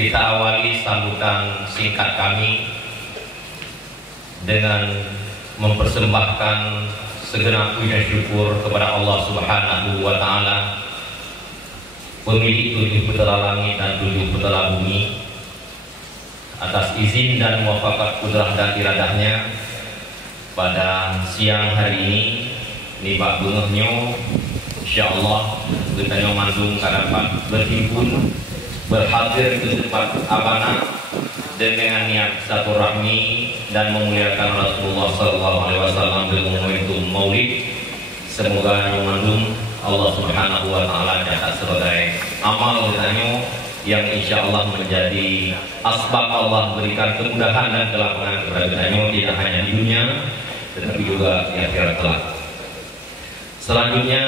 Kita awali sambutan singkat kami dengan mempersembahkan segenap puji dan syukur kepada Allah Subhanahu wa Ta'ala, pemilik 7 petala langit dan 7 petala bumi, atas izin dan muwafakat kudrah dan iradahnya pada siang hari ini Pak Bungehnya insyaallah kita Mandung kadapat berhimpun berhadir di tempat Abana dengan niat silaturahmi dan memuliakan Rasulullah SAW dengan momentum Maulid. Semoga Mandung Allah Subhanahu wa Ta'ala catat sebagai amal kita yang insya Allah menjadi asbab Allah berikan kemudahan dan kelapangan kepada kita tidak hanya di dunia tetapi juga di akhirat kelak. Selanjutnya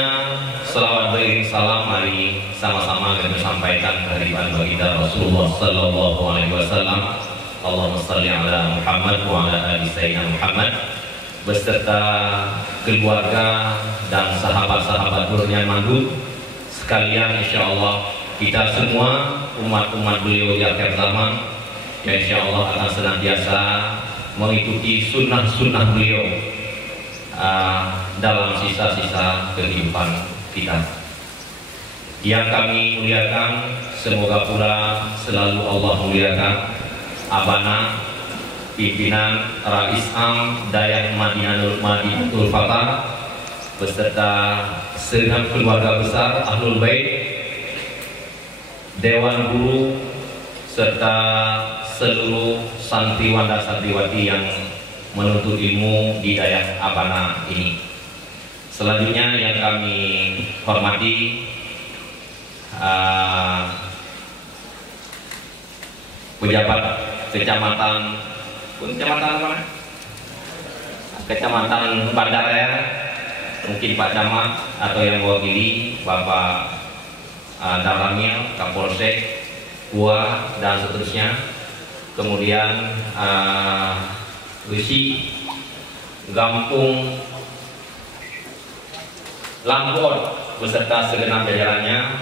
selawat beriring salam mari sama-sama kami sampaikan kehadiran baginda Rasulullah sallallahu alaihi wasallam. Allahumma shalli ala Muhammad wa ala ali sayyidina Muhammad beserta keluarga dan sahabat-sahabat Nurul Mandung sekalian. Insyaallah kita semua umat-umat beliau di akhir zaman ya insyaallah akan senantiasa mengikuti sunnah-sunnah beliau dalam sisa-sisa kehidupan kita. Yang kami muliakan, semoga pula selalu Allah muliakan Abana, pimpinan Rais Am Dayah Madinatul Fatah beserta segenap keluarga besar Ahlul Bait, Dewan Guru serta seluruh santriwan dan santriwati yang menuntut ilmu di Dayah Abana ini. Selanjutnya yang kami hormati pejabat kecamatan mana? Kecamatan Bandaraya, mungkin Pak Camat atau yang mewakili Bapak Dalamil, Kapolsek, Kua dan seterusnya. Kemudian Besi, Gampung, Lampor beserta segenap jajarannya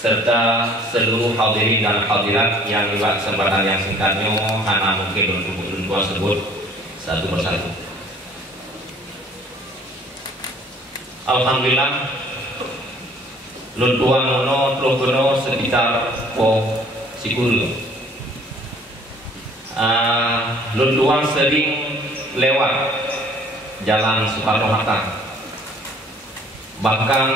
serta seluruh hadirin dan hadirat yang lewat kesempatan yang singkatnya karena mungkin untuk sebut satu persatu. Alhamdulillah luntuan mono trogono sekitar po sikul. Luntuan sering lewat Jalan Soekarno-Hatta, bahkan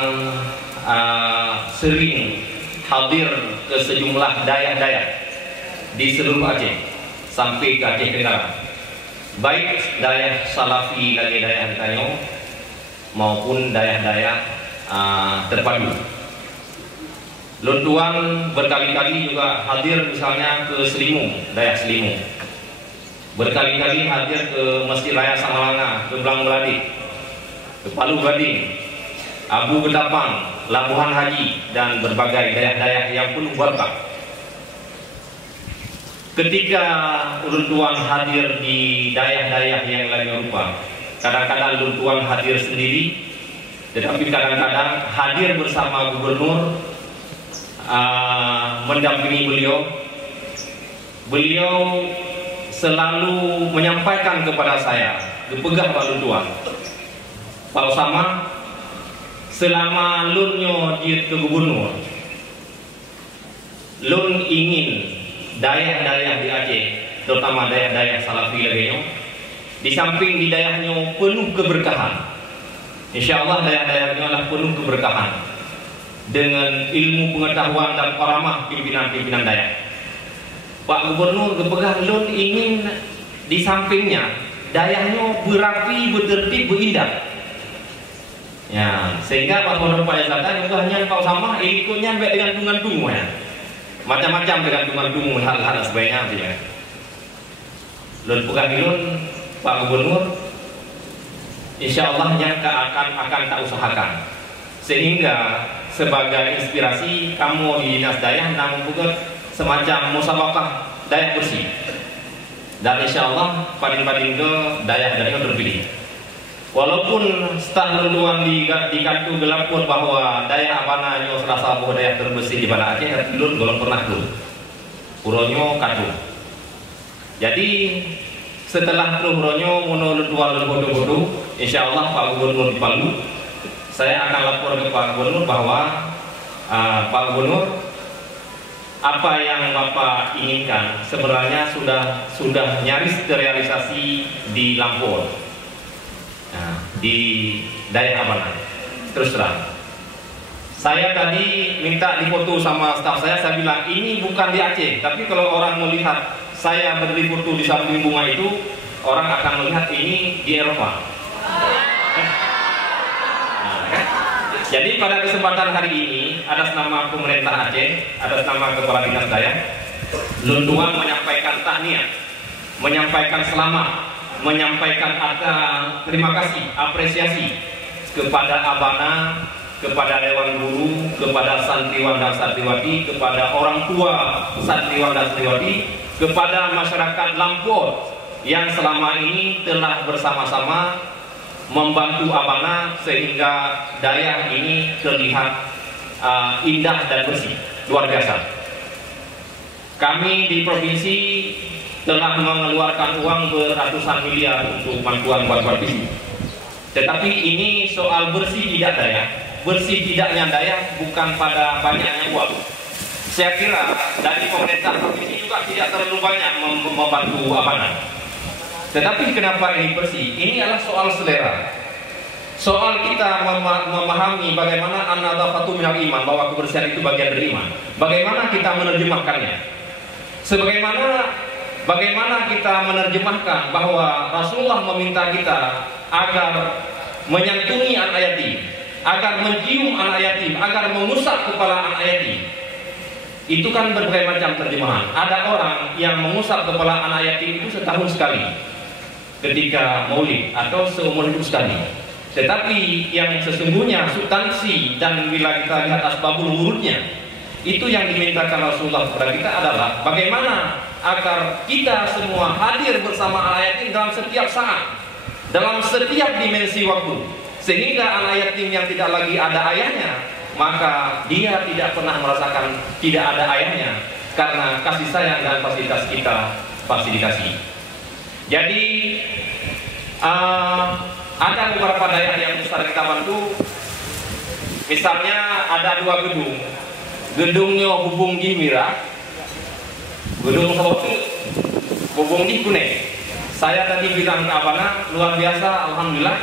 sering hadir ke sejumlah daerah-daerah di seluruh Aceh sampai ke Aceh Tenggara, baik daerah Salafi lagi daerah Tanyo maupun daerah-daerah terpadu. Luntuan berkali-kali juga hadir misalnya ke Selimung, daerah Selimung. Berkali-kali hadir ke Masjid Raya Samalanga, ke Belang Beladi, ke Palu Gading, Abu Gedapang, Labuhan Haji dan berbagai daerah-daerah yang penuh berkah. Ketika luntuan hadir di daerah-daerah yang lain rupa, kadang-kadang luntuan hadir sendiri, tetapi kadang-kadang hadir bersama gubernur mendampingi beliau. Beliau selalu menyampaikan kepada saya, dipegang Pak Luntuan, kalau sama selama lunnya di ke gubernur, lun ingin daerah-daerah di Aceh, terutama daerah-daerah Salafi lagi, di samping di daerahnya penuh keberkahan. Insya Allah daerah-daerahnya adalah penuh keberkahan dengan ilmu pengetahuan dan karamah pimpinan-pimpinan daerah. Pak Gubernur kepegang lun ingin di sampingnya daerahnya berapi, bertertib, berindah. Ya, sehingga Pak Gubernur Pak Yasata juga hanya kau sama ikutnya dengan tungan-tungu ya. Macam-macam dengan tungan-tungu hal-hal sebaiknya saja. Lun pegang lun Pak Gubernur insya Allah yang akan tak usahakan. Sehingga sebagai inspirasi kamu di dinas dayah namun juga semacam musabaqah dayah bersih. Dan insya Allah paling-paling ke dayah-dayah terpilih. Walaupun setelah luntuan di kartu gelap pun bahwa dayah Abana yang serasa bahwa dayah terbersih di mana Aceh, tapi belum pernah dulu. Uronyo katu. Jadi setelah uronyo menurut bodoh-bodoh, insya Allah Pak Gubernur di Palu, saya akan lapor ke Pak Gubernur bahwa Pak Gubernur, apa yang Bapak inginkan sebenarnya sudah nyaris terrealisasi di Lampor, di daerah Abana. Terus terang, saya tadi minta difoto sama staf saya bilang ini bukan di Aceh, tapi kalau orang melihat saya berdiri foto di samping bunga itu, orang akan melihat ini di Eropa. Jadi pada kesempatan hari ini, atas nama pemerintah Aceh, atas nama kepala dinas saya, Lunduan menyampaikan tahniah, menyampaikan selamat, menyampaikan terima kasih, apresiasi kepada Abana, kepada Dewan Guru, kepada santriwan dan santriwati, kepada orang tua santriwan dan santriwati, kepada masyarakat Lampor yang selama ini telah bersama-sama membantu Abana sehingga daerah ini terlihat indah dan bersih, luar biasa. Kami di provinsi telah mengeluarkan uang beratusan miliar untuk bantuan buat visi. Tetapi ini soal bersih tidak daya, bersih tidaknya daya bukan pada banyaknya uang. Saya kira dari pemerintah provinsi juga tidak terlalu banyak membantu Abana. Tetapi kenapa ini bersih? Ini adalah soal selera. Soal kita memahami bagaimana an-nadhafatu minal iman, bahwa kebersihan itu bagian dari iman. Bagaimana kita menerjemahkannya? Bagaimana kita menerjemahkan bahwa Rasulullah meminta kita agar menyantuni anak yatim, agar mencium anak yatim, agar mengusap kepala anak yatim. Itu kan berbagai macam terjemahan. Ada orang yang mengusap kepala anak yatim itu setahun sekali, ketika maulid atau seumur hidup sekali. Tetapi yang sesungguhnya substansi dan bila kita lihat asbabul wurudnya, itu yang dimintakan Rasulullah kepada kita adalah bagaimana agar kita semua hadir bersama anak yatim dalam setiap saat, dalam setiap dimensi waktu, sehingga anak yatim yang tidak lagi ada ayahnya, maka dia tidak pernah merasakan tidak ada ayahnya, karena kasih sayang dan fasilitas kita fasilitasi. Jadi ada beberapa daerah yang besar kita bantu. Misalnya ada 2 gedung. Gedungnya Bubung Gimira, gedung satu Bubung Kuning. Saya tadi bilang ke Abana, luar biasa, alhamdulillah.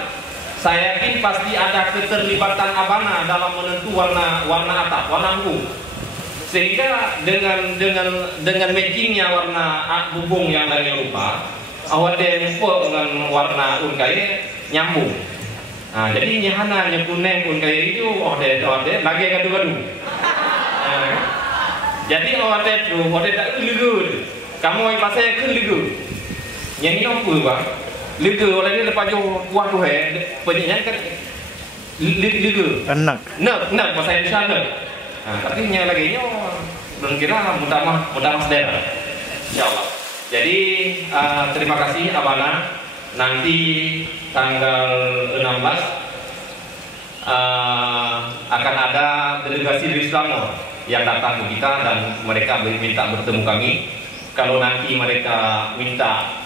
Saya yakin pasti ada keterlibatan Abana dalam menentu warna atap, warna bubung. Sehingga dengan matchingnya warna bubung yang dari Eropa, awal dia dengan warna unkai nyambung. Nah, jadi nyahana kuning unkai itu ode lagi gaduh-gaduh. Jadi ode tak lugu. Kamu yang pasal ke lugu. Yang ini apa bang? Lugu oleh ni lepas jauh kuah tu penyaknya kan lugu. Nak pasal Indonesia nak. Tapi yang lagi ni belum kira mudah sedera. Insyaallah. Jadi terima kasih Abana. Nanti tanggal 16 akan ada delegasi dari Selangor yang datang ke kita dan mereka minta bertemu kami. Kalau nanti mereka minta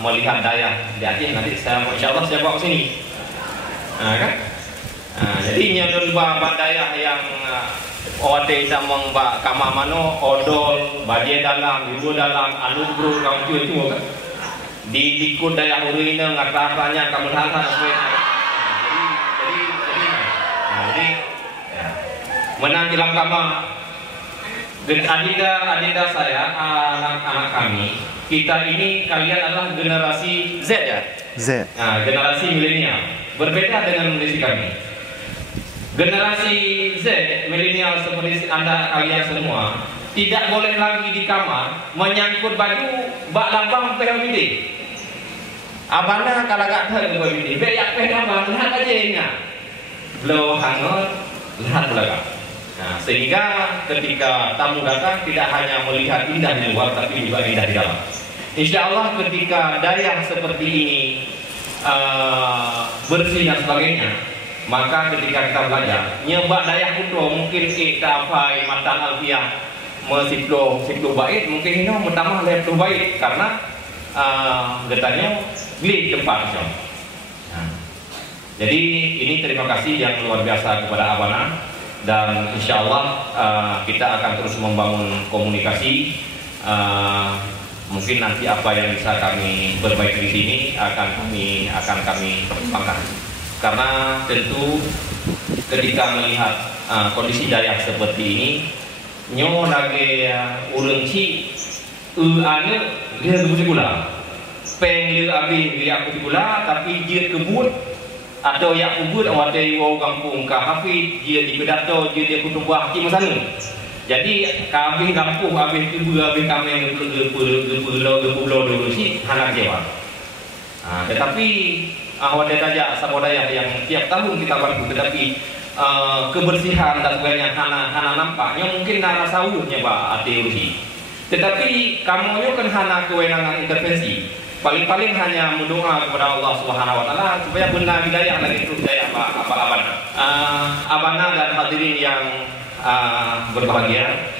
melihat daya di Aceh, nanti insya Allah saya bawa ke sini. Kan? Jadi nyadun ba daya yang ode sama mbak kamamano odol baje dalam ibu dalam alubru kamu itu kan di likut daya urina ngatanya kamu tahan jadi menang dalam kama dengan adinda saya anak-anak kami, kita ini kalian adalah generasi Z ya? Z. Nah, generasi milenial. Berbeda dengan generasi kami. Generasi Z, milenial seperti Anda kalian semua, tidak boleh lagi di kamar menyangkut baju bak labang PMD. Abana kalau gak tahu PMD, beyak PMD lihat aja ini. Blow hangat, lihat belakang. Nah, sehingga ketika tamu datang tidak hanya melihat indah di luar, tapi juga indah di dalam. Insya Allah ketika daya seperti ini bersih dan sebagainya, maka ketika kita belajar nyebak daya kudo mungkin kita apa matan alfiah mesiploh bait mungkin ini pertama lebih baik karena getahnya beli tempat macam. Jadi ini terima kasih yang luar biasa kepada Abana, dan insya Allah kita akan terus membangun komunikasi. Mungkin nanti apa yang bisa kami perbaiki di sini akan kami pertimbangkan. Karena tentu ketika melihat kondisi Dayak seperti ini, nyo lagi urang ci ane dia begitu pula. Peng dia habis dia begitu pula, tapi dia kebut atau yang kebut awak dari kampung ke Hafiz dia di Pedato dia kutu buah hakim sana. Jadi kami kampung habis ibu habis kami yang gepulau dulu sih anak Jawa. Tetapi awak saja sabodaya yang tiap tahun kita bantu, tetapi kebersihan dan sebagainya hana nampaknya mungkin nara sawurnya Pak Ati. Tetapi kamunya kan hana kewenangan intervensi. Paling-paling hanya mendoa kepada Allah Subhanahu wa taala supaya benar hidayah lagi terus daya apa Abana. Abana dan hadirin yang berbahagia,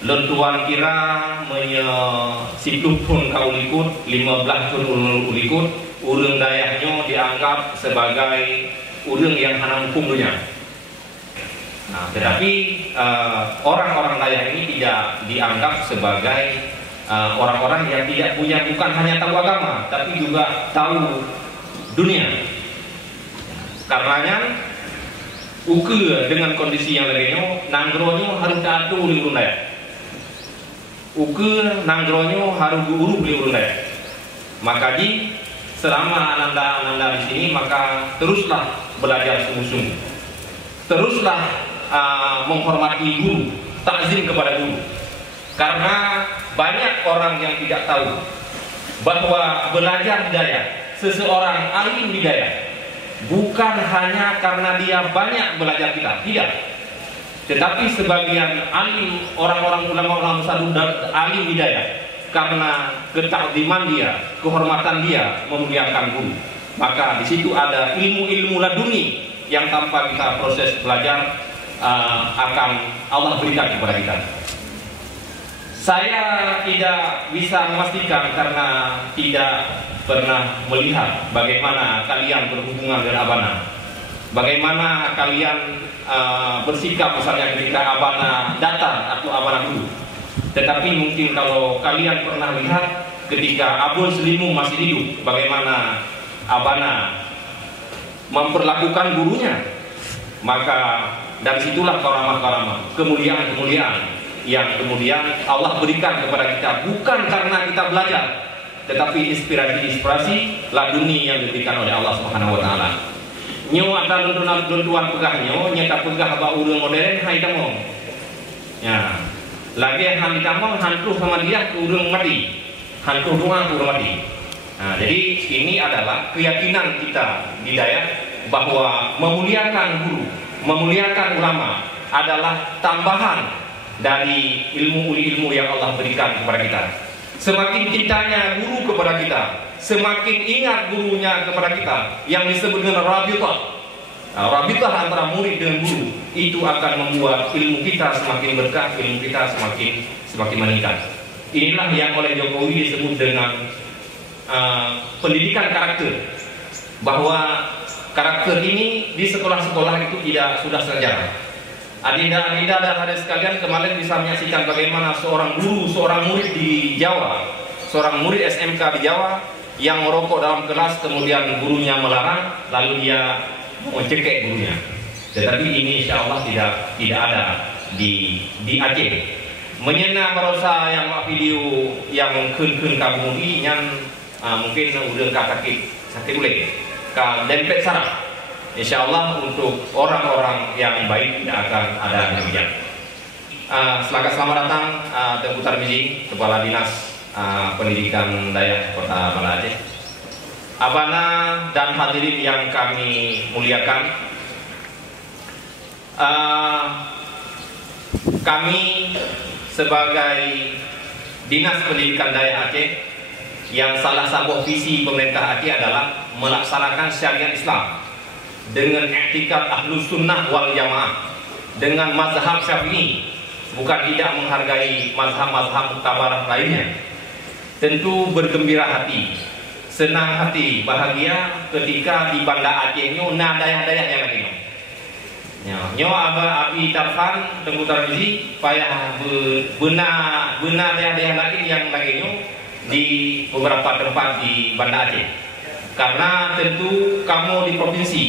lentuan kira menyesipluh pun kau ikut 15 pun ikut urang dayahnya dianggap sebagai urang yang hana hukum dunia. Tetapi orang-orang dayak ini tidak dianggap sebagai orang-orang yang tidak punya, bukan hanya tahu agama tapi juga tahu dunia. Karenanya uke dengan kondisi yang lainnya nanggronyo harus diatur di urun Dayak. Uke nanggronyo harus diurus di urun Dayak. Maka di selama ananda di sini maka teruslah belajar sungguh-sungguh. Teruslah menghormati guru, takzim kepada guru. Karena banyak orang yang tidak tahu bahwa belajar di Dayak, seseorang alim di Dayak bukan hanya karena dia banyak belajar kita, tidak. Tetapi sebagian alim, orang-orang ulama besar alim di Dayak karena ketakdiman dia, kehormatan dia memuliakan guru. Maka di situ ada ilmu-ilmu laduni yang tanpa kita proses belajar akan Allah berikan kepada kita. Saya tidak bisa memastikan karena tidak pernah melihat bagaimana kalian berhubungan dengan Abana, bagaimana kalian bersikap misalnya ketika Abana datang atau Abana dulu. Tetapi mungkin kalau kalian pernah lihat ketika Abul Selimu masih hidup, bagaimana Abana memperlakukan gurunya, maka dari situlah karamah-karamah, kemuliaan-kemuliaan yang kemudian Allah berikan kepada kita, bukan karena kita belajar, tetapi inspirasi laduni yang diberikan oleh Allah Subhanahu wa taala. Nyo atau luntuan pegahnya nyata pegah ba urang modern hai tamong. Ya. Lagi han tamong hantu sama dia urang mati. Hantu doang urang mati. Jadi ini adalah keyakinan kita di Dayak bahwa memuliakan guru, memuliakan ulama adalah tambahan dari ilmu yang Allah berikan kepada kita. Semakin cintanya guru kepada kita, semakin ingat gurunya kepada kita, yang disebut dengan rabitah. Rabitah antara murid dengan guru itu akan membuat ilmu kita semakin berkah, ilmu kita semakin meningkat. Inilah yang oleh Jokowi disebut dengan pendidikan karakter, bahwa karakter ini di sekolah-sekolah itu tidak sudah sejarah. Adinda-adinda dan adik sekalian kemarin bisa menyaksikan bagaimana seorang guru, seorang murid di Jawa, seorang murid SMK di Jawa yang merokok dalam kelas, kemudian gurunya melarang, lalu dia mencekik gurunya. Tetapi ini insya Allah tidak ada di Aceh. Menyena merosa yang video yang kun kabumudi yang mungkin udah sakit ulek, dempet saraf. Insya Allah untuk orang-orang yang baik tidak akan ada demikian. Selamat datang Tengku Tarmizi, Kepala Dinas Pendidikan Dayak Kota Banda Aceh. Abana dan hadirin yang kami muliakan, kami sebagai Dinas Pendidikan Dayak Aceh, yang salah satu visi pemerintah Aceh adalah melaksanakan syariat Islam dengan i'tikad Ahlus Sunnah wal Jamaah, dengan mazhab Syafi'i bukan tidak menghargai mazhab-mazhab muktabar lainnya. Tentu bergembira hati, senang hati, bahagia ketika di Banda Aceh nyo daya-daya yang lagi nyo abi Tarhan Tengku Tarmizi payah benar daya-daya lagi yang lagi nyo di beberapa tempat di Banda Aceh. Karena tentu kamu di provinsi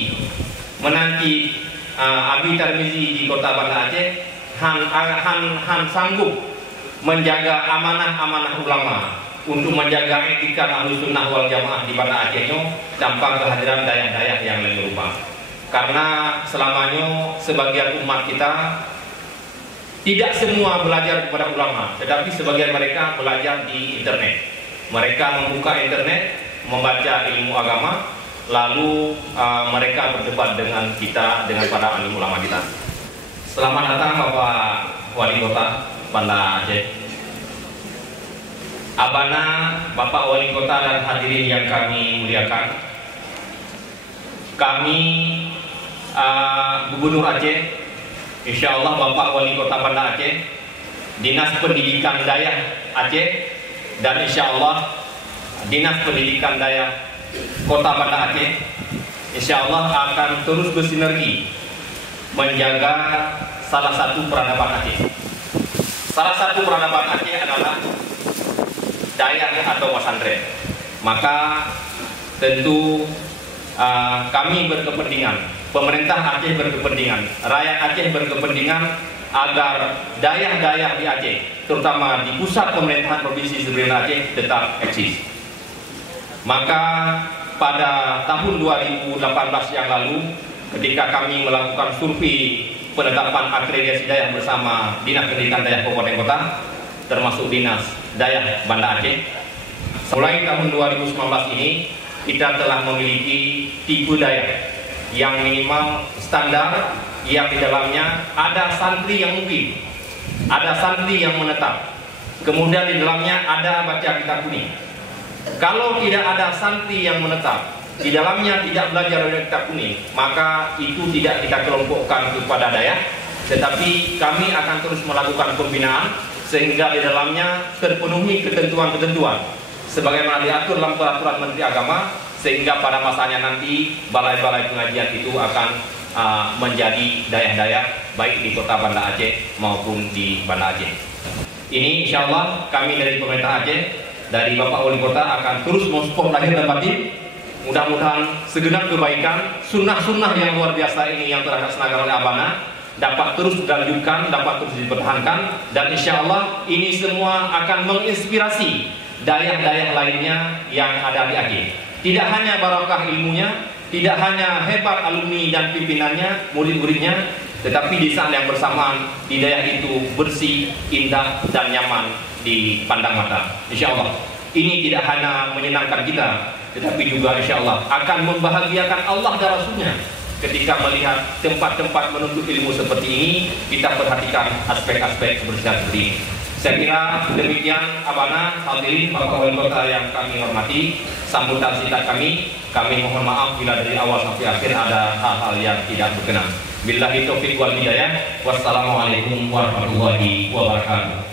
menanti abi Tarmizi di kota Banda Aceh han sanggup menjaga amanah-amanah ulama untuk menjaga etika Ahlus Sunnah wal Jamaah di Banda Aceh nyo tanpa kehadiran daya-daya yang lain berupa. Karena selamanya sebagian umat kita tidak semua belajar kepada ulama, tetapi sebagian mereka belajar di internet. Mereka membuka internet, membaca ilmu agama, lalu mereka berdebat dengan kita, dengan para alim ulama kita. Selamat datang Bapak Wali Kota Banda Aceh, Abana, Bapak Wali Kota dan hadirin yang kami muliakan. Kami Gubernur Aceh, insya Allah Bapak Wali Kota Banda Aceh, Dinas Pendidikan Daya Aceh, dan insya Allah Dinas Pendidikan Daya Kota Banda Aceh, insya Allah akan terus bersinergi menjaga salah satu peradaban Aceh. Salah satu peradaban Aceh adalah Daya atau pesantren. Maka tentu kami berkepentingan, pemerintah Aceh berkepentingan, rakyat Aceh berkepentingan agar daya-daya di Aceh, terutama di pusat pemerintahan Provinsi Seberang Aceh, tetap eksis. Maka pada tahun 2018 yang lalu, ketika kami melakukan survei penetapan akreditasi daya bersama Dinas Pendidikan Daya Kabupaten Kota, termasuk Dinas Daya Banda Aceh, mulai tahun 2019 ini kita telah memiliki tipe daya yang minimal standar, yang di dalamnya ada santri yang mungkin, ada santri yang menetap, kemudian di dalamnya ada baca kitab kuning. Kalau tidak ada santri yang menetap, di dalamnya tidak belajar dari kitab kuning, maka itu tidak kita kelompokkan kepada daya, tetapi kami akan terus melakukan pembinaan sehingga di dalamnya terpenuhi ketentuan-ketentuan sebagaimana diatur dalam peraturan Menteri Agama, sehingga pada masanya nanti balai-balai pengajian itu akan menjadi daya-daya baik di kota Banda Aceh maupun di Banda Aceh. Ini insya Allah kami dari pemerintah Aceh, dari Bapak Wali Kota akan terus mensupport lahir dan batin. Mudah-mudahan segenap kebaikan, sunnah-sunnah yang luar biasa ini yang telah dilaksanakan oleh Abana dapat terus dilanjutkan, dapat terus dipertahankan, dan insya Allah ini semua akan menginspirasi daya-daya lainnya yang ada di Aceh. Tidak hanya barokah ilmunya, tidak hanya hebat alumni dan pimpinannya, murid-muridnya, tetapi di saat yang bersamaan di daerah itu bersih, indah, dan nyaman dipandang mata. Insya Allah ini tidak hanya menyenangkan kita, tetapi juga insya Allah akan membahagiakan Allah dan Rasulnya. Ketika melihat tempat-tempat menuntut ilmu seperti ini, kita perhatikan aspek-aspek kebersihan seperti ini. Saya kira demikian Abana, hadirin Bapak Wali Kota yang kami hormati, sambutan singkat kami mohon maaf bila dari awal sampai akhir ada hal-hal yang tidak berkenan. Billahi taufiq wal hidayah. Wassalamualaikum warahmatullahi wabarakatuh.